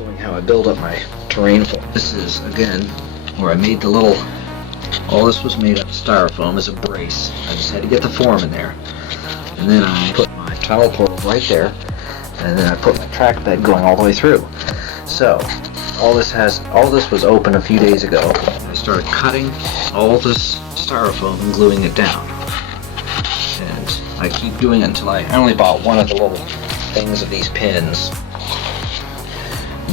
showing how I build up my terrain form. This is, again, where I made the little, all this was made out of styrofoam as a brace. I just had to get the form in there. And then I put my tunnel portal right there, and then I put my track bed going all the way through. So, all this was open a few days ago. I started cutting all this styrofoam and gluing it down. And I keep doing it until I only bought one of the little things of these pins.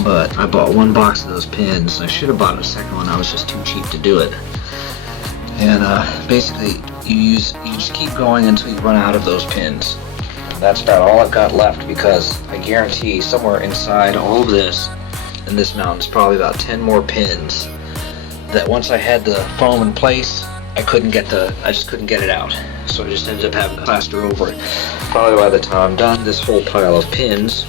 But I bought one box of those pins. I should have bought a second one. I was just too cheap to do it. And basically, you just keep going until you run out of those pins. And that's about all I've got left, because I guarantee somewhere inside all of this and this mountain is probably about 10 more pins that once I had the foam in place, I just couldn't get it out. So I just ended up having to plaster over it. Probably by the time I'm done, this whole pile of pins,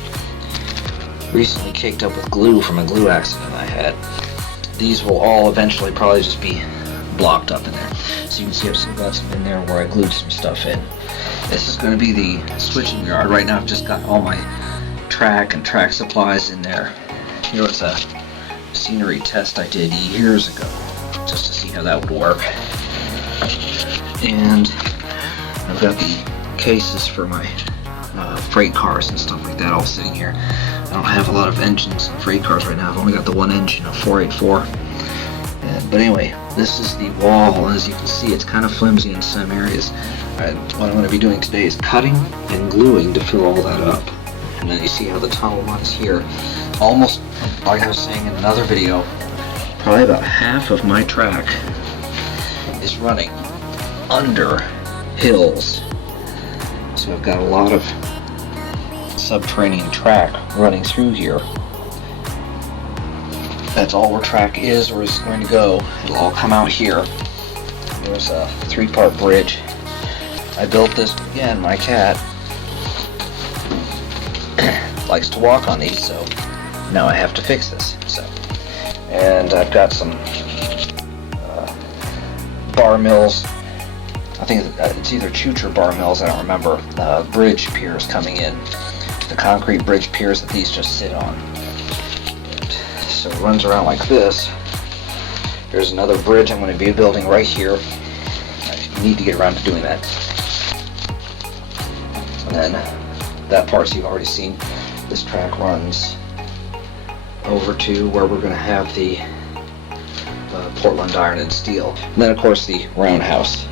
recently caked up with glue from a glue accident I had, these will all eventually probably just be blocked up in there. So you can see I've still got some in there where I glued some stuff in. This is going to be the switching yard. Right now I've just got all my track and track supplies in there. Here was a scenery test I did years ago, just to see how that would work. And I've got the cases for my freight cars and stuff like that all sitting here. I don't have a lot of engines and freight cars right now. I've only got the one engine, a 484. But anyway, this is the wall, and as you can see, it's kind of flimsy in some areas. What I'm going to be doing today is cutting and gluing to fill all that up. And then you see how the tunnel runs here. Almost, like I was saying in another video, probably about half of my track is running under hills. So I've got a lot of subterranean track running through here. That's all where track is or is going to go. It'll all come out here. There's a 3-part bridge. I built this, again, my cat likes to walk on these, so now I have to fix this. And I've got some bar mills. I think it's either chute or bar mills, I don't remember. Bridge piers coming in. The concrete bridge piers that these just sit on. So it runs around like this. There's another bridge I'm going to be building right here. I need to get around to doing that. And then that part you've already seen. This track runs over to where we're going to have the Portland iron and steel. And then of course the roundhouse.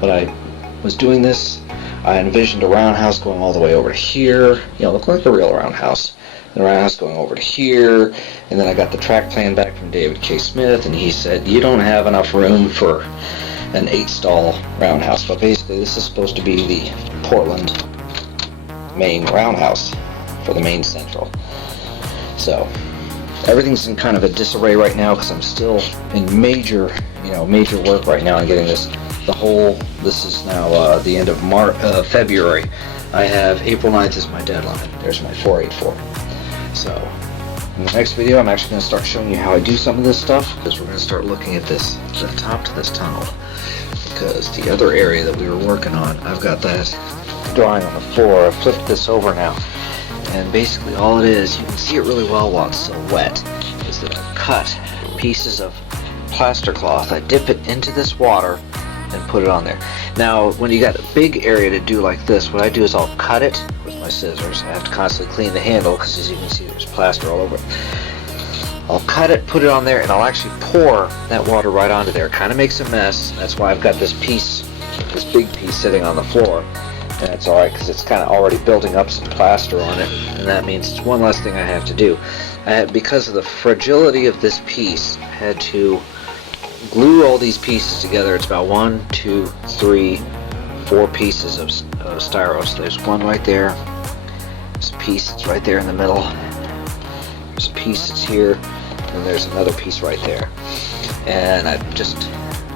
When I was doing this, I envisioned a roundhouse going all the way over to here. Look like a real roundhouse. The roundhouse going over to here, and then I got the track plan back from David K. Smith, and he said, you don't have enough room for an 8-stall roundhouse. But basically this is supposed to be the Portland main roundhouse for the main central. So everything's in kind of a disarray right now because I'm still in major work right now on getting this. This is now the end of February. I have April 9th as my deadline. There's my 484. So, in the next video, I'm actually going to start showing you how I do some of this stuff, because we're going to start looking at the top to this tunnel, because the other area that we were working on, I've got that drawing on the floor. I've flipped this over now, and basically all it is, you can see it really well while it's still wet, is that I've cut pieces of plastercloth. I dip it into this water and put it on there. Now, when you got a big area to do like this, what I do is I'll cut it with my scissors. I have to constantly clean the handle because, as you can see, there's plaster all over it. I'll cut it, put it on there, and I'll actually pour that water right onto there. It kind of makes a mess. That's why I've got this big piece sitting on the floor. And it's alright because it's kind of already building up some plaster on it, and that means it's one less thing I have to do. Because of the fragility of this piece, I had to glue all these pieces together. It's about 1, 2, 3, 4 pieces of styro. So there's one right there. There's a piece that's right there in the middle. There's a piece that's here, and there's another piece right there. And I've just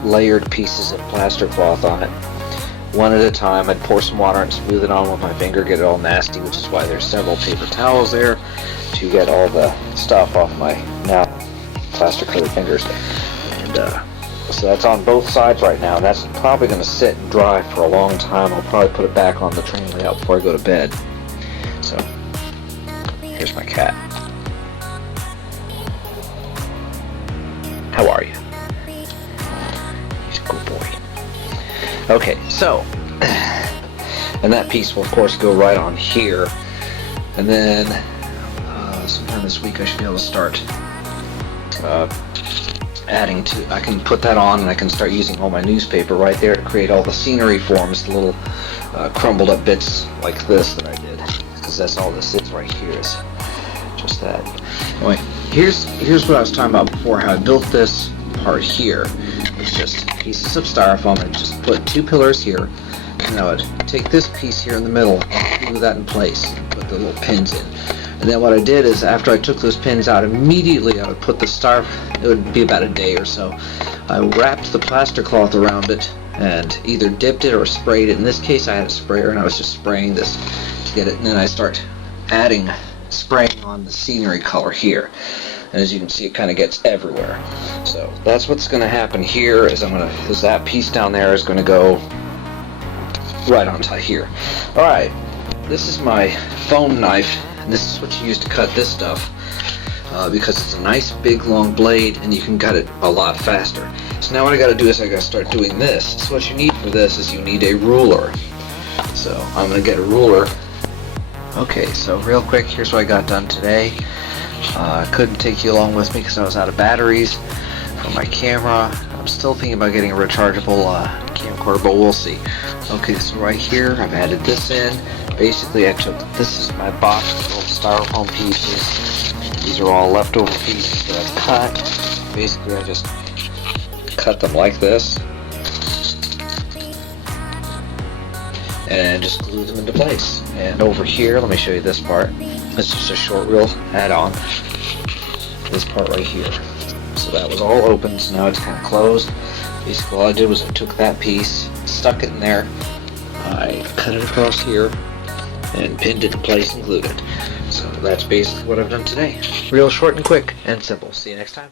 layered pieces of plaster cloth on it, one at a time. I'd pour some water and smooth it on with my finger, get it all nasty, which is why there's several paper towels there to get all the stuff off my now plaster coated fingers. So that's on both sides right now, and that's probably going to sit and dry for a long time. I'll probably put it back on the train layout before I go to bed. So, here's my cat. How are you? He's a good boy. Okay, so, and that piece will of course go right on here, and then sometime this week I should be able to start adding to. I can put that on, and I can start using all my newspaper right there to create all the scenery forms, the little crumbled up bits like this that I did, because that's all this is right here, is just that. Anyway, here's what I was talking about before, how I built this part here. It's just pieces of styrofoam, and just put 2 pillars here, and I would take this piece here in the middle and glue that in place, and put the little pins in. And then what I did is, after I took those pins out, immediately I would put the it would be about a day or so, I wrapped the plaster cloth around it and either dipped it or sprayed it. In this case I had a sprayer, and I was just spraying this to get it, and then I start spraying on the scenery color here. And as you can see, it kind of gets everywhere. So that's what's going to happen here, is that piece down there is going to go right onto here. Alright, this is my foam knife, and this is what you use to cut this stuff, because it's a nice big long blade and you can cut it a lot faster. So now what I got to do is I got to start doing this. So what you need for this is you need a ruler. So I'm going to get a ruler. Okay, so real quick, here's what I got done today. I couldn't take you along with me because I was out of batteries for my camera. I'm still thinking about getting a rechargeable camcorder, but we'll see. Okay, so right here I've added this in. Basically this is my box of old styrofoam pieces. These are all leftover pieces that I've cut. Basically I just cut them like this and just glue them into place. And over here, let me show you this part. It's just a short reel add-on. This part right here. So that was all open, so now it's kind of closed. Basically all I did was I took that piece, stuck it in there, I cut it across here, and pinned it in place and glued it. So that's basically what I've done today. Real short and quick and simple. See you next time.